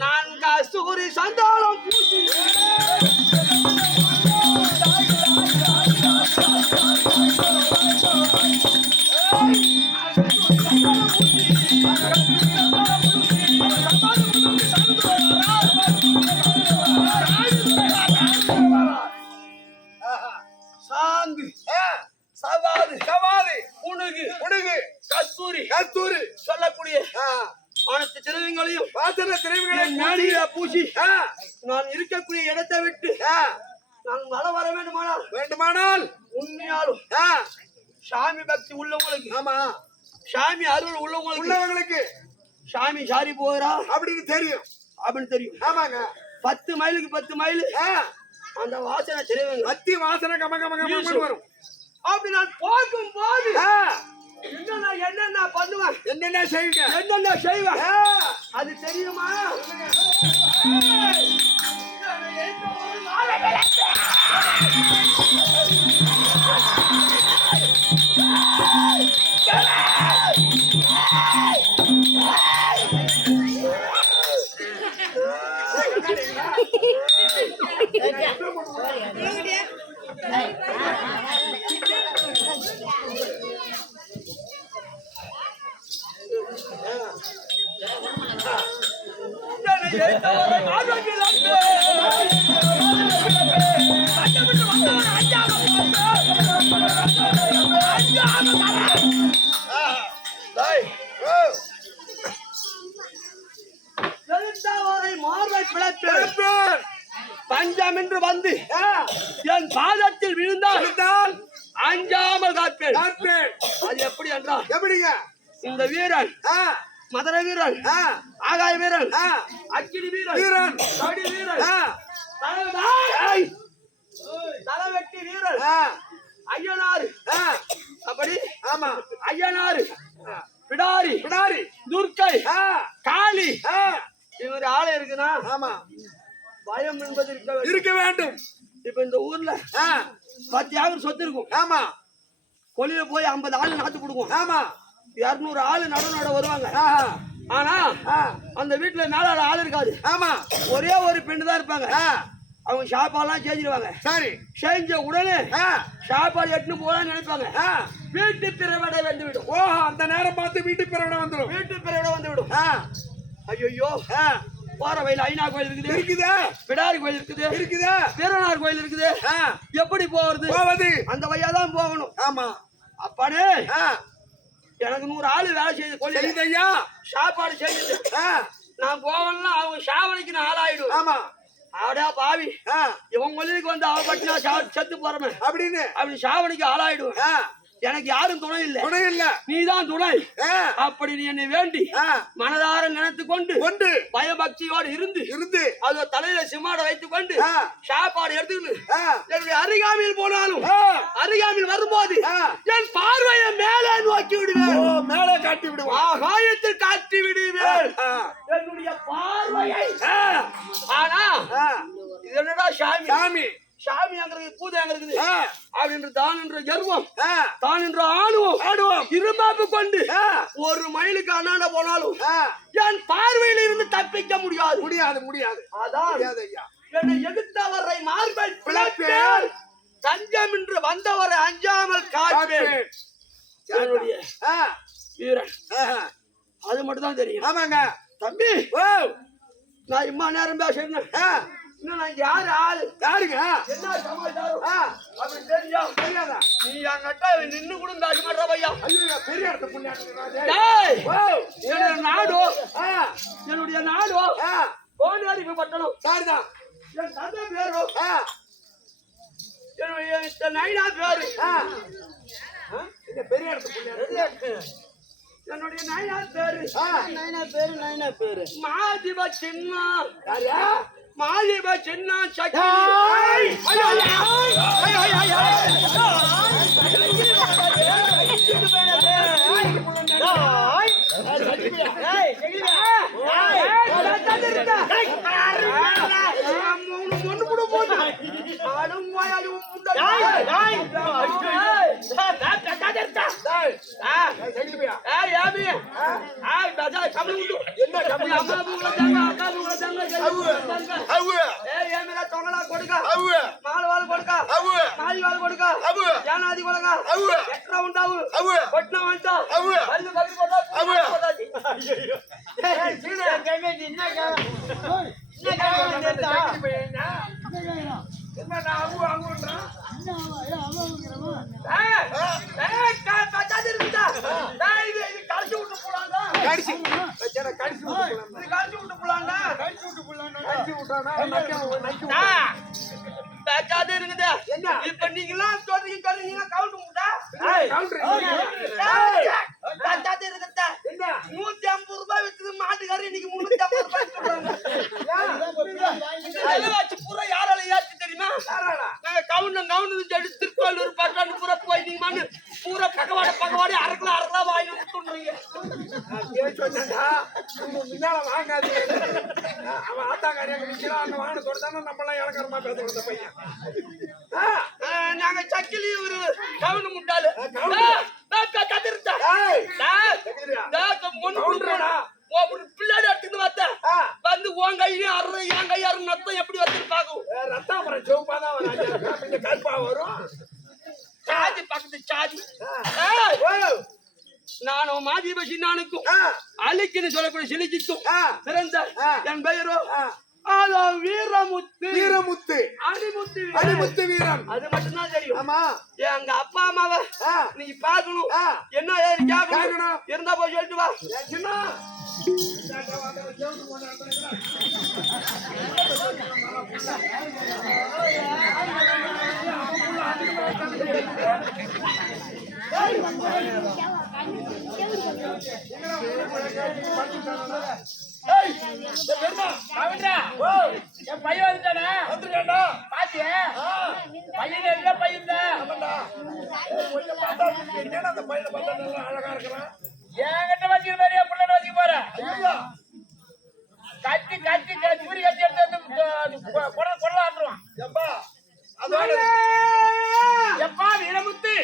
நான் கஸ்தூரி சந்தானம் பூசி மேனியில பூசி. நான் இருக்கக்கூடிய இடத்தை விட்டு நான் வர வர வேண்டுமானால் வேண்டுமானால். உண்மையாலும் சாமி பக்தி உள்ளவங்களுக்கு ஆமா. சாமி அருள் உள்ளவங்களுக்கு உள்ளவங்களுக்கு. சாமி சாரி போகிறா? அப்படின்னு தெரியும். அப்படின்னு தெரியும். ஆமாங்க. பத்து மைலுக்கு பத்து மைல். அந்த வாசனை தெரியுங்க மத்தி வாசனை கம கம கம. வரும். அப்படி நான் பார்க்கும் போது என்னென்ன என்னென்ன பண்ணுவேன் என்னென்ன செய்யுங்க என்னென்ன செய்வேன் அது தெரியுமா ஓ, பஞ்சம் என்று வந்து என் பாதத்தில் விழுந்தால் இருந்தால் அஞ்சாமல் காப்பேன் அது எப்படி என்றால் எப்படிங்க இந்த வீரன் மதுரை வீரன் ஆ, ஆகாய வீரன் அக்கினி வீரன். வீரன். கபடி வீரன் தலைவெட்டி வீரன் ஐயனாறு அப்படி? ஆமா. ஐயனாறு பிடாரி. பிடாரி. துர்க்கை. காளி. இவர் ஆளு இருக்குன்னா ஆமா. பயம் என்பது இருக்க வேண்டும். இருக்க வேண்டும். இப்ப இந்த ஊர்ல பத்து ஏக்கர் சொத்து இருக்கும். ஆமா. கொல்லியில போய் ஐம்பது ஆளு நாத்து கொடுக்கும். ஆமா. இருநூறு ஆளு நடு நட வருவாங்க ஆனா அந்த வீட்டுல மேலாட ஆள் இருக்காது. ஆமா. ஒரே ஒரு பெண்ணு தான் இருப்பாங்க. அவங்க சாப்பாடுலாம் செஞ்சிருவாங்க. சரி. செஞ்ச உடனே சாப்பாடு எட்டுன்னு போலான்னு நினைப்பாங்க. வீட்டு பிறவடை வந்து விடும் ஓ அந்த நேரம் பார்த்து வீட்டு பிறவிட வந்துடும் வீட்டு பிறவடை வந்து விடும் ஐயோ போற வயல ஐநா கோயில் இருக்குது. இருக்குதா. பிடாரி கோயில் இருக்குது. இருக்குதா. வீரனார் கோயில் இருக்குது. எப்படி போறது போவது. அந்த வழியா தான் போகணும். ஆமா. அப்பாடே எனக்கு நூறு ஆளு வேலை செய்து கொள்ளி செய்தையா சாப்பாடு செஞ்சுட்டு ஆ, நான் போகணும்னா அவங்க சாவடிக்கு நான் ஆளாயிடுவேன். ஆமா. அவடா பாவி. இவன் கொல்லிக்கு வந்து அவ பட்டினா செத்து போறமே. அப்படின்னு. அப்படி சாவடிக்கு ஆளாயிடுவேன். எனக்கு யாரும் துணை இல்லை. துணை இல்ல. நீதான் துணை. அப்படி நீ என்னை வேண்டி மனதார நினைத்து கொண்டு கொண்டு. பயபக்தியோடு இருந்து இருந்து. அது தலையில சிம்மாட வைத்துக் கொண்டு சாப்பாடு எடுத்துக்கிட்டு என்னுடைய அருகாமையில் போனாலும் அருகாமையில் வரும்போது. என் பார்வையை மேலே நோக்கி விடுவேன். மேலே காட்டி விடுவா ஆகாயத்தில் காட்டி விடுவேன். என்னுடைய பார்வையை. ஆனா இது என்னடா சாமி? சாமி. சாமி அங்க இருக்குது பூதை அங்க இருக்குது. அப்படின்ற தான் என்ற கர்வம் தான் என்ற ஆணுவம் ஆடுவோம் இருமாப்பு கொண்டு ஒரு மைலுக்கு அண்ணாண்ட போனாலும் என் பார்வையில் இருந்து தப்பிக்க முடியாது. முடியாது முடியாது. அதான் என்னை எதிர்த்தவரை மார்பல் பிளப்பேன். பிளப்பேன் தஞ்சம் என்று வந்தவரை அஞ்சாமல் காப்பேன். என்னுடைய வீரன். அது மட்டும் தான் தெரியும். ஆமாங்க. தம்பி நான் இம்மா நேரம் பேசுறேன் இன்னும் நான் யாரு ஆளு? யாருங்க? என்ன அப்படி தெரியும் தெரியாதா? நீ என்கிட்ட நின்னு கூட தாக்க மாட்டா பையா. ஐயோ பெரிய இடத்து என்னுடைய நாடோ என்னுடைய நாடோ கோனேரி பட்டணம். சரிதான் என் தந்தை பேரோ. என்னுடைய நைனா பேரு. பெரிய இடத்து புண்ணியம் என்னுடைய நைனா பேரு. நைனா பேரு நைனா பேரு. மாதிப சின்ன யாரு? மாதிப சின்ன கம்பளி உண்டு என்ன கம்பளி? அம்மா பூங்கள தங்க அக்கா பூங்கள தங்க அவு. தங்க அவு ஏய் ஏமில தொங்கலா கொடுக்க அவு மால வால கொடுக்க அவு மாலி வால கொடுக்க அவு ஏனாதி கொடுக்க அவு எட்ரா உண்டாவு அவு கொட்னா வந்துட்டா அவு. வந்து பகி போட்டா அவு. ஏய் சீனே கேங்க என்ன கேங்க என்ன கேங்க நேத்தா என்ன அவு அவுன்றான் ஏய் ஏய் கா கட்டாதி இருக்குடா டேய் இது இது கடிச்சு விட்டு போலாம்டா கடிச்சு வச்சன கடிச்சு விட்டு இது கடிச்சு விட்டு போலாம்டா கடிச்சு விட்டு போலாம்னா கடிச்சு விட்டானா நக்கி நக்கி ஆ பேச்சாதே இருக்குது. என்ன? இப்ப நீங்கலாம் சொல்றீங்க சொல்றீங்க கவுண்ட் முட்டா. பேச்சாதே இருக்குதா. என்ன? நூத்தி ஐம்பது ரூபாய் வித்தது மாட்டுக்காரர் இன்னைக்கு முன்னூத்தி ஐம்பது ரூபாய் சொல்றாங்க. விலைவாசி பூரா யாரால ஏத்து தெரியுமா? கவுண்டம் கவுண்ட் சொல்லி திருக்கோளூர் பட்டாண்டு பூரா போய் நீங்க மண்ணு. பூரா பகவாட பகவாடி அரைக்கலாம் அரைக்கலாம் வாங்கி விட்டுறீங்க முன்னால வாங்காதீங்க. அவன் ஆத்தாக்காரியாக நிக்கிறான் அந்த வாங்கின கொடுத்தானே நம்மளாம் இலக்கரமா பேச கொடுத்த பையன். ஆ, நாங்க சக்கிலி ஒரு கவுண்ட் முட்டாளு. கவுண்டு. ரத்தாபுரம் சிவப்பாதான் வரும் இந்த கருப்பா வரும் சாதி பக்கத்து சாதி நானும் மாதி பசி நானுக்கும் ஆ, அலிக்குன்னு சொல்லக்கூடிய சிலிச்சிக்கும் பிறந்த. என் பெயரோ வீரமுத்து. வீரமுத்து. அடிமுத்து வீரன். அடிமுத்து வீரன். அது மட்டும்தான் தெரியும். ஆமா. எங்க அப்பா அம்மாவை நீ பாக்கணும். என்ன ஏது கேட்கணும். இருந்தா போய் சொல்லிட்டு வா. சின்ன. என் பையன் வந்துட்டானே வந்துருக்கேன்டா. பையன் என்ன பையன் தான் அந்த பையனை பார்த்தா நல்லா அழகா இருக்கிறான் என்கிட்ட வச்சுக்கிற மாதிரி என் பிள்ளை வச்சுக்க போற ஐயோ, கத்தி கத்தி க- எடுத்து வந்து கொ- கொடை ஆட்டுருவான் எப்பா, அதோட எப்பா வீரமுத்து